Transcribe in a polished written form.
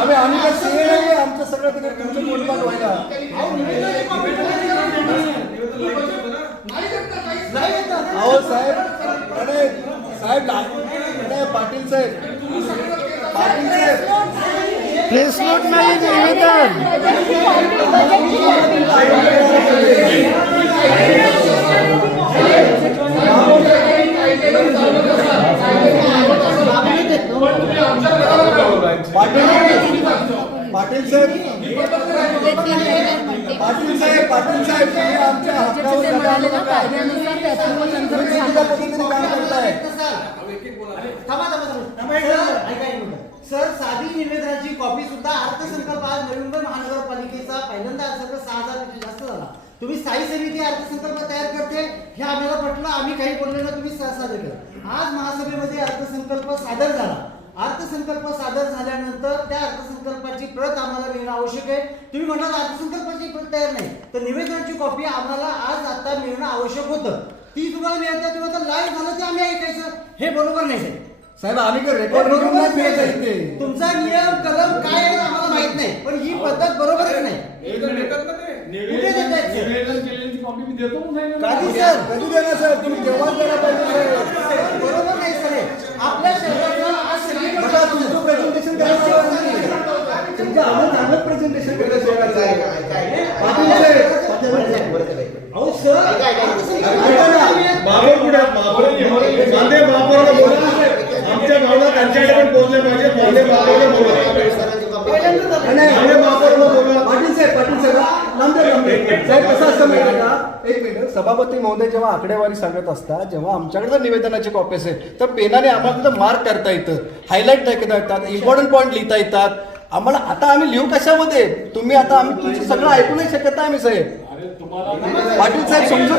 आम्ही काय सीए नाही, आमचं सगळं तिकडे तुमचं पोटपाट व्हायला. अहो साहेब, पाटील साहेब, प्लीज नोट नाही निवेदन. पाटील साहेब, आमच्या हक्कावर सर, साधी निवेदनाची कॉपी सुद्धा अर्थसंकल्प आज नवीन महानगरपालिकेचा पहिल्यांदा अर्थसंकल्प 6,000 जास्त झाला. तुम्ही स्थायी समिती अर्थसंकल्प तयार करते हे आम्हाला पटलं, आम्ही काही बोललो ना, तुम्ही सादर केलं. आज महासभेमध्ये अर्थसंकल्प सादर झाला. अर्थसंकल्प सादर झाल्यानंतर त्या अर्थसंकल्पाची प्रत आम्हाला मिळणं आवश्यक आहे. तुम्ही म्हणाल अर्थसंकल्पाची प्रत तयार नाही, तर निवेदनाची कॉपी आम्हाला आज आता मिळणं आवश्यक होतं. ती तुम्हाला मिळतं तेव्हा तर लाईव्ह झालं ते आम्ही ऐकायचं, हे बरोबर नाही साहेब. आम्ही काय रेकॉर्ड करून नाही मिळत इथे. तुमचा नियम कलम काय आहे आम्हाला माहित नाही, पण ही पद्धत बरोबरच नाही. कुठे देतायत सर? कधी सर? कधी देणार सर? तुम्ही तेव्हाच द्यायला पाहिजे सर. बरोबर नाही सर. आपल्या शहरातलं आज सगळीकडे बघा, तुमचं प्रेझेंटेशन करायचं तुमचं आम्हाला चांगलं प्रेझेंटेशन करायचं. अहो सर, बाबर कुठे आहेत? मांदे बाबरला बोला. आमच्या भावना त्यांच्याकडे पण पोहोचल्या पाहिजे. मांदे बाबरला बोला. पाटील साहेब, साहेब कसं असतं माहिती का? एक मिनिट. सभापती महोदय जेव्हा आकडेवारी सांगत असतात, जेव्हा आमच्याकडे जर निवेदनाची कॉपी असेल तर पेनाने आम्हाला तिथं मार्क करता येतं, हायलाईट करता येतात, इम्पॉर्टंट पॉईंट लिहिता येतात. आम्हाला आता आम्ही लिहू कशामध्ये? तुम्ही आता आम्ही तुमचं सगळं ऐकू नाही शकत आम्ही साहेब. पाटील साहेब समजून